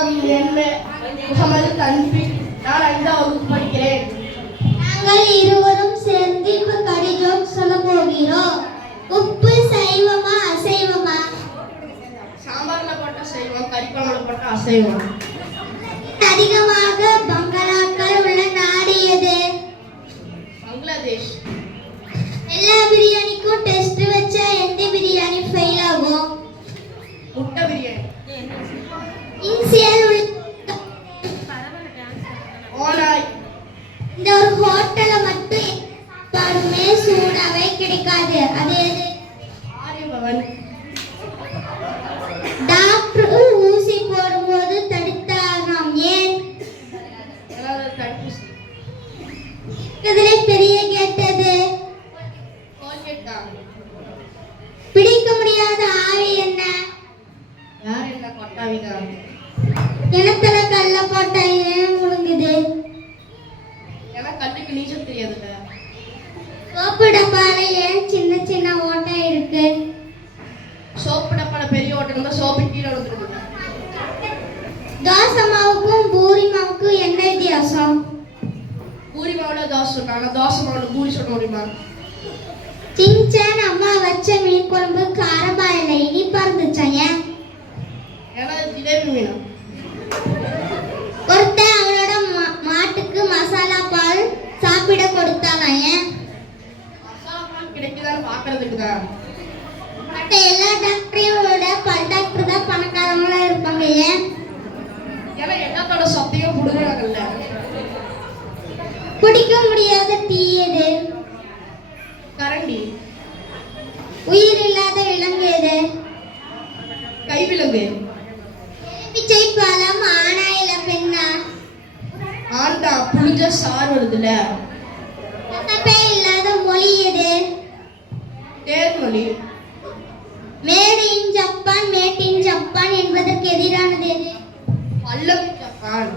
வணக்கம். என் முகமது தன்வி. நான் 5ஆம் வகுப்பு படிக்கிறேன். நாங்கள் இருவரும் சேர்ந்து இப்ப கடி ஜோக் சொல்ல போகிறோம். உப்பு சைவமா அசைவமா? சாம்பார்ல போட்ட சைவம், கறிக்குழம்புல போட்ட அசைவம். அதிகமாக பங்களாக்கள் உள்ள நாடு எது? பங்களாதேஷ். எல்லா பிரியாணிக்கும் டெஸ்ட் வச்சா எந்த பிரியாணி ஃபெயில் ஆகும்? முட்டை பிரியாணி. இன்சியல் உள்ள ஓனாய். இந்த ஒரு ஹோட்டல்ல மட்டும் சாப்பாடுமே சூடாவே கிடைக்காது, அது எது? ஆரியபவன். டாக்டர் ஊசி போடும்போது தடுத்தாராம், ஏன்? தடுப்பூசி. இதிலே பெரிய கேட்டது கோல்கேட்டா. பிடிக்க முடியாத ஆவி என்ன? யார் என்ன? கொட்டாவிகா. கிணத்துல கல்ல போட்டா ஏன் முழுங்குது? ஏன்னா கல்லுக்கு நீச்சல் தெரியாதுல்ல. சோப்பு டப்பால ஏன் சின்ன சின்ன ஓட்டை இருக்கு? சோப்பு டப்பால பெரிய ஓட்டை இருந்தா சோப்பு கீழே விழுந்துருக்குது. தோசை மாவுக்கும் பூரி மாவுக்கும் என்ன வித்தியாசம்? பூரி மாவுல தோசை சொன்னாங்க, தோசை மாவுல பூரி சொன்ன முடியுமா? சின்சான் அம்மா வச்ச மீன் குழம்பு காரமா இல்லை, இனிப்பா இருந்துச்சா, ஏன்? ஏன்னா ஜிலேபி மீன். ஒருத்தன் அவனோட மாட்டுக்கு மசாலா பால் சாப்பிட கொடுத்தாலாம், ஏன்? மசாலா பால் கிடைக்குதான்னு பாக்குறதுக்கு தான். மற்ற எல்லா டாக்டரையும் விட பல் டாக்டர் தான் பணக்காரங்களா இருப்பாங்க, ஏன்? ஏன்னா எல்லாத்தோட சத்தையும் புடுங்குறாங்கல்ல. பிடிக்க முடியாத தீ எது? கரண்டி. உயிர் இல்லாத விலங்கு எது? கைவிலங்கு. எலுமிச்சை பழம் ஆணா இல்ல பெண்ணா? ஆண்டா, புளிஞ்ச சார் வருதுல. கசப்பே இல்லாத மொழி எது? தேர்மொழி. Made in Japan, made in Japan என்பதற்கு எதிரானது எது? பல்லவி ஜப்பான்.